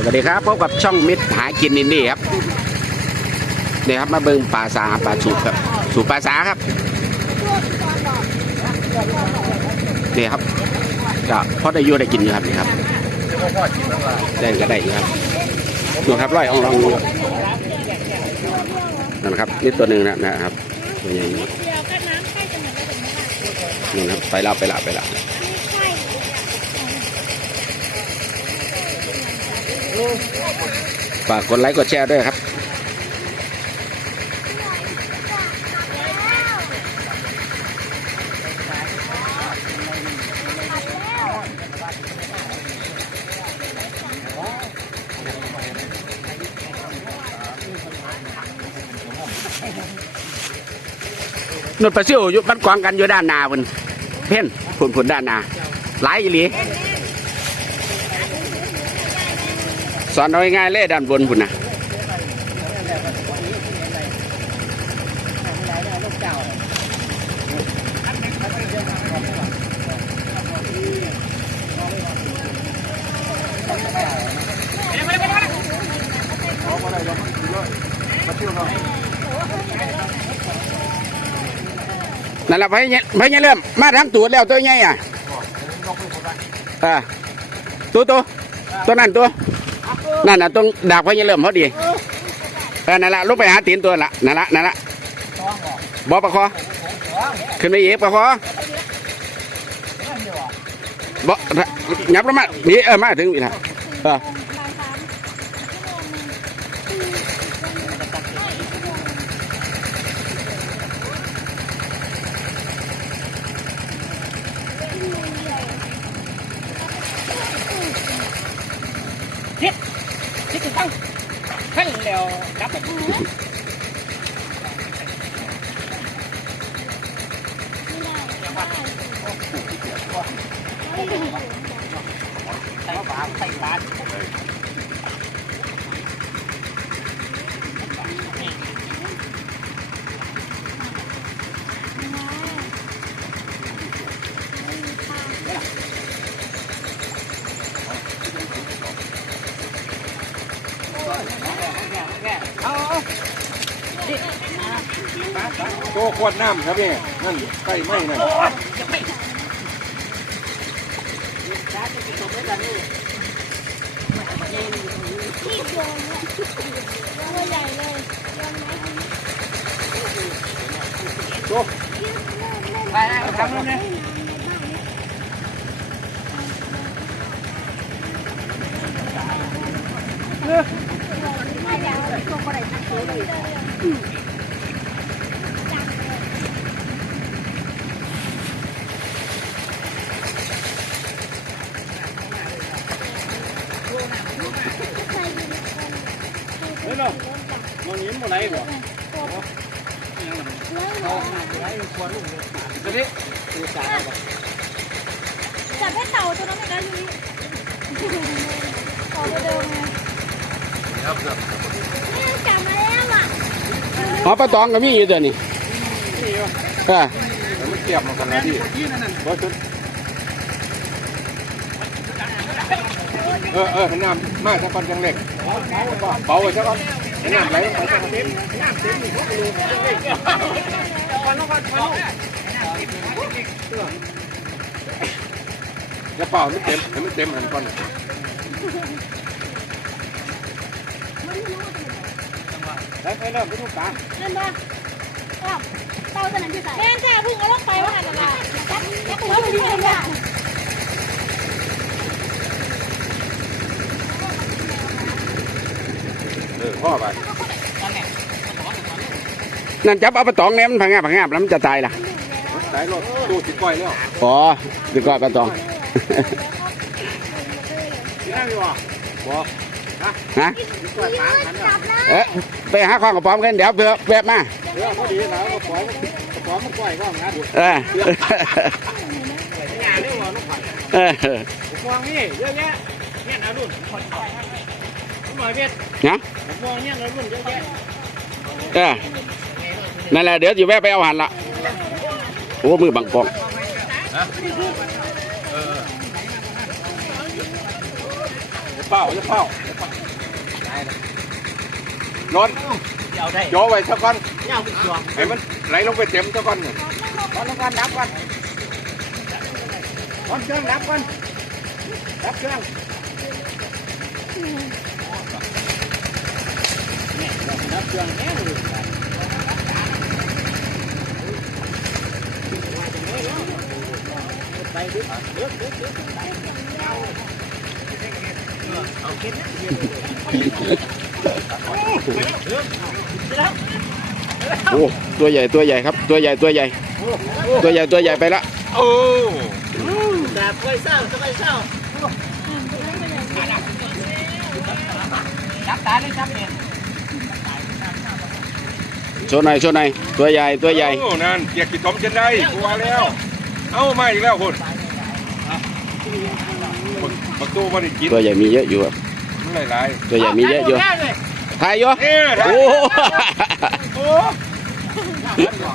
สวัสดีครับพบกับช่องมิตรหากินอินดี้ครับเนี่ยครับมาเบิ่งปลาสาปลาสูบครับสูบปลาสาครับเนี่ยครับก็พอได้ยู่ได้กินอยู่ครับนี่ครับได้ก็ได้ครับดูครับร้อยองลองดูนั่นนะครับนี่ตัวหนึ่งนะนะครับตัวใหญ่นี่นะครับไปล้วไปล้วไปล้ว ฝากกดไลค์กดแชร์ด้วยครับนวดปลาซิวอยู่บ้านกวางกันอยู่ด้านหนาพุ่นเพ่นพุ่นพุ่นด้านหนาหลายอีหลี สอนเอาง่ายๆเลยด้านบนพุ่นนะนั่นแหละพายเนี่ยพายเนี่ยเริ่มมาทั้งตัวแล้วตัวใหญ่อะอ่าตัวตัวตัวนั่นตัว นั่นน่ะต้องดากพายเนี่ยเริ่มเขาดีเออนั่นละลุกไปหาตีนตัวละนั่นละนั่นละบอประคอขึ้นไปอีกประคอบหยับลงมานี่เออมาถึงอีกแล้วเออ ถึงตั้งขั้นแล้วรับไปใส่ฝาใส่ฝา โตขวดน้ำครับพี่นั่นใกล้ไหมนั่นไปนะทำแล้วเนี่ย นอนยิ้มอะไรบ่ตัวนี้จับให้เต่าตัวนั้นเลยนะยูริขอไปเดิมไงนี่จับมาแล้วอะหอปลาตองก็มีอยู่ตัวนี้เออแต่มันเทียบมันกันนะพี่เพราะชุดเออเออให้น้ำมากสักคนจังเล็กเบาไว้สักคนให้ น้ำไหลลงไปสักคนอย่าเป่าไม่เต็มให้มันเต็มหันก่อนนะไปไปเริ่มไปทุกตาเล่นบ้างเต่าตัวนั้นที่ใส่แม่จ้าพึ่งเอาลงไปว่าหันละจับจับหัวไปที่ไหนอะ เออ พ่อไปนั่นจับเอาปลาตองเนี่ยมันพังงาบพังงาบแล้วมันจะตายล่ะสายรถตู้สิบก้อยแล้วอ๋อดีกว่าปลาตองนั่งอยู่อะบอกฮะเอ๊ะไปหาข้องกระป๋อมกันเดี๋ยวเพื่อแวะมาเดี๋ยวพอดีแล้วก็ปล่อยก็ปล่อยมันก้อยก็งานเอองานเรื่องว่าลูกไผ่เออผมมองนี่เยอะแยะเนี่ยนะรุ่นคนต่อยผมห มายเพชรนะผมมองเนี่ยนะรุ่นเยอะแยะเออนั่นแหละเดี๋ยวอยู่แวะไปเอาหันละโอ้มือบังกองตเฝ้าจะเฝ้าร้อนเดี๋ยวได้ย่อไว้สักก่อนเงาเป็นตัวให้มันไหลลงไปเต็มสักก่อนเนี่ยก่อนก่อนดับก่อนก่อนเครื่องดับก่อนดับเครื่องเนี่ยดับ เครื่องแน่เลยไปดิเดือดเดือดเดือดเอาเก็บนะโอ้ตัวใหญ่ตัวใหญ่ครับ ตัวใหญ่ตัวใหญ่ ตัวใหญ่ตัวใหญ่ไปละโอ้แบบไว้เศร้าจะไว้เศร้าจับตาเลยจับเนี่ย โชว์หน่อยโชว์หน่อยตัวใหญ่ตัวใหญ่โอ้นั่นเกียร์กี่สมเช่นได้กูว่าแล้ว เอ้ามาอีกแล้วคุณประตูมันได้กินตัวใหญ่มีเยอะอยู่ครับมันหลายตัวใหญ่มีเยอะอยู่ถ่ายอยู่ๆเนี่ยโอ้โอ้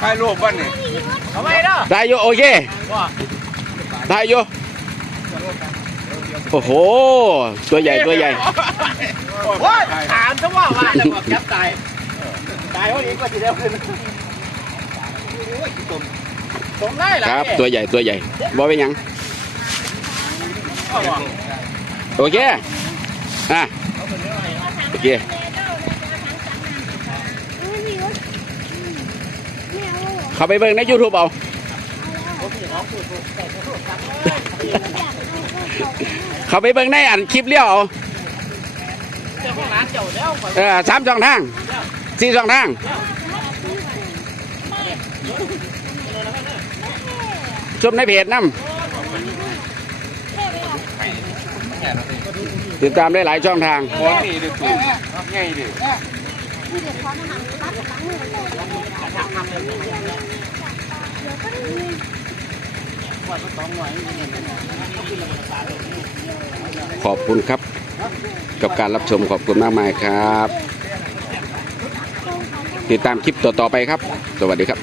ถ่ายรูปบ้านนี่เอาไว้เนาะถ่ายอยู่โอเคว่าถ่ายอยู่โอ้โห ตัวใหญ่ตัวใหญ่โอ้ยถามซะว่าว่าจะบอกจับตาย ตายวันนี้ก็จะเร็วขึ้นสมได้หรอครับตัวใหญ่ตัวใหญ่บ่เป็นหยังโอเคอะโอเคเขาไปเบิ่งใน YouTube เอาเขาไปเบิ่งในอันคลิปเลี้ยวเอาเจ้าของร้านเจ้าเดี๋ยวเออสามช่องทาง สี่ช่องทางชมในเพจน้ำติดตามได้หลายช่องทางขอบคุณครับ กับการรับชมขอบคุณมากมายครับ ติดตามคลิปต่อๆไปครับ สวัสดีครับ